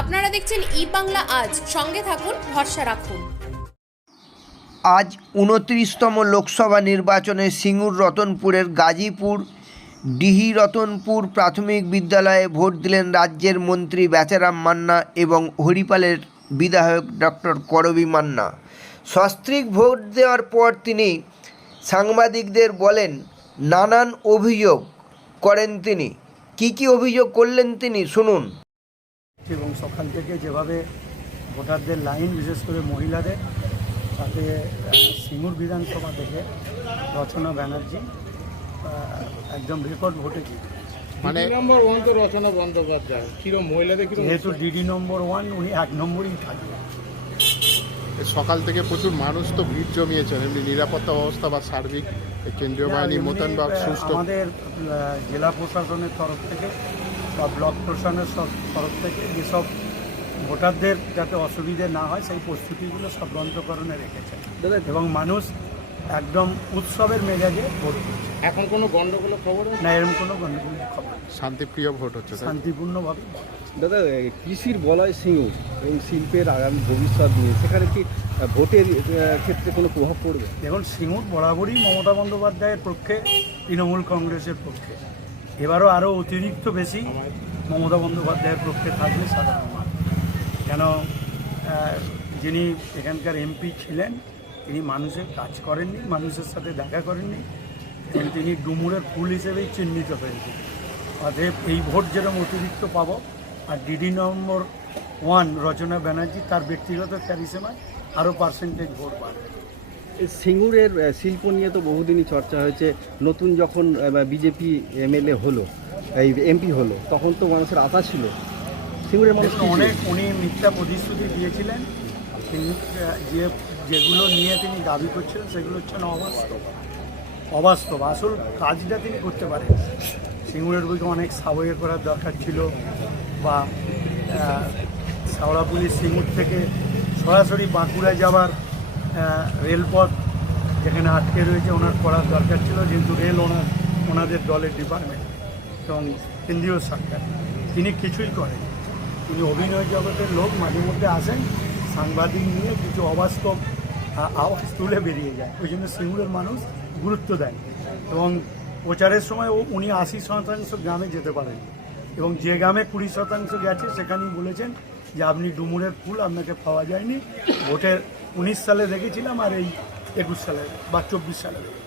আপনারা দেখছেন ই বাংলা আজ। সঙ্গে থাকুন, ভরসা রাখুন। আজ উনত্রিশতম লোকসভা নির্বাচনে সিঙ্গুর রতনপুরের গাজীপুর, ডিহি রতনপুর প্রাথমিক বিদ্যালয়ে ভোট দিলেন রাজ্যের মন্ত্রী বেচারাম মান্না এবং হরিপালের বিধায়ক ডক্টর করবী মান্না। সস্ত্রীক ভোট দেওয়ার পর তিনি সাংবাদিকদের বলেন, নানান অভিযোগ করেন তিনি। কি কি অভিযোগ করলেন তিনি? শুনুন। এবং সকাল থেকে যেভাবে ভোটারদের লাইন বিশেষ করে মহিলাদের তাতে সিঙ্গুর বিধানসভা থেকে রচনা ব্যানার্জি একদম রেকর্ড ভোটে জিতে মানে নম্বর ওয়ান তো রচনা বন্দ্যোপাধ্যায়। কিরম মহিলাদের যেহেতু ডিডি নম্বর ওয়ান উনি এক নম্বরই থাকবেন সকাল থেকে প্রচুর মানুষ তো ভিড় জমিয়েছেন। এমনি নিরাপত্তা ব্যবস্থা বা সার্বিক কেন্দ্রীয় বাহিনী মোতায়েন বা সুস্থ আমাদের জেলা প্রশাসনের তরফ থেকে বা ব্লক প্রশাসনের সব- তরফ থেকে যেসব ভোটারদের যাতে অসুবিধে না হয় সেই প্রস্তুতিগুলো সব গ্রন্থকরণে রেখেছে। এবং মানুষ একদম উৎসবের মেজাজে ভোট করছে এখন কোনো গন্ডগোলের খবর? না এরকম কোনো গণ্ডগোলের খবর শান্তিপ্রিয় ভোট হচ্ছে শান্তিপূর্ণভাবে দাদা কৃষির বলয় সিঙ্গুর এবং শিল্পের আগামী ভবিষ্যৎ নিয়ে সেখানে কি ভোটের ক্ষেত্রে কোনো প্রভাব পড়বে? দেখুন সিঙ্গুর বরাবরই মমতা বন্দ্যোপাধ্যায়ের পক্ষে তৃণমূল কংগ্রেসের পক্ষে। এবারও আরও অতিরিক্ত বেশি মমতা বন্দ্যোপাধ্যায়ের পক্ষে থাকবে সাধারণ মানুষ। কেন যিনি এখানকার এমপি ছিলেন, তিনি মানুষের কাজ করেননি, মানুষের সাথে দেখা করেননি তিনি ডুমুরের ফুল হিসেবেই চিহ্নিত হয়েছে অতএব এই ভোট যেরকম অতিরিক্ত পাব, আর DD number one Rachana Banerjee তার ব্যক্তিগত ক্যারিসেমায় আরও পার্সেন্টেজ ভোট বাড়বে সিঙ্গুরের শিল্প নিয়ে তো বহুদিনই চর্চা হয়েছে। নতুন যখন বিজেপি এমএলএ হলো এই এমপি হলো তখন তো মানুষের আশা ছিল। সিঙ্গুরের মানুষ অনেক উনি মিথ্যা প্রতিশ্রুতি দিয়েছিলেন। যে যেগুলো নিয়ে তিনি দাবি করছিলেন সেগুলো হচ্ছে না অবাস্তব। অবাস্তব। আসল কাজটা তিনি করতে পারেন। সিঙ্গুরের বইকে অনেক সাবয়ে করার দরকার ছিল বা আহ, পুলিশ সিঙ্গুর থেকে সরাসরি বাঁকুড়া যাওয়ার রেলপথ যেখানে আটকে রয়েছে ওনার করার দরকার ছিল, যেহেতু রেল ওনার ওনাদের দলের ডিপার্টমেন্ট এবং কেন্দ্রীয় সরকার। তিনি কিছুই করেন তিনি অভিনয় জগতের লোক, মাঝে মধ্যে আসেন, সাংবাদিক নিয়ে কিছু অবাস্তব আওয়াজ তুলে বেরিয়ে যায়। ওই জন্য সিঙ্গুরের মানুষ গুরুত্ব দেয় এবং প্রচারের সময় ও, উনি আশি শতাংশ গ্রামে যেতে পারেন। এবং যে গ্রামে কুড়ি শতাংশ গেছে, সেখানেই বলেছেন যে, আপনি ডুমুরের ফুল, আপনাকে পাওয়া যায়নি। ভোটের উনিশ সালে দেখেছিলাম আর এই একুশ সালে বা চব্বিশ সালে দেখেছি।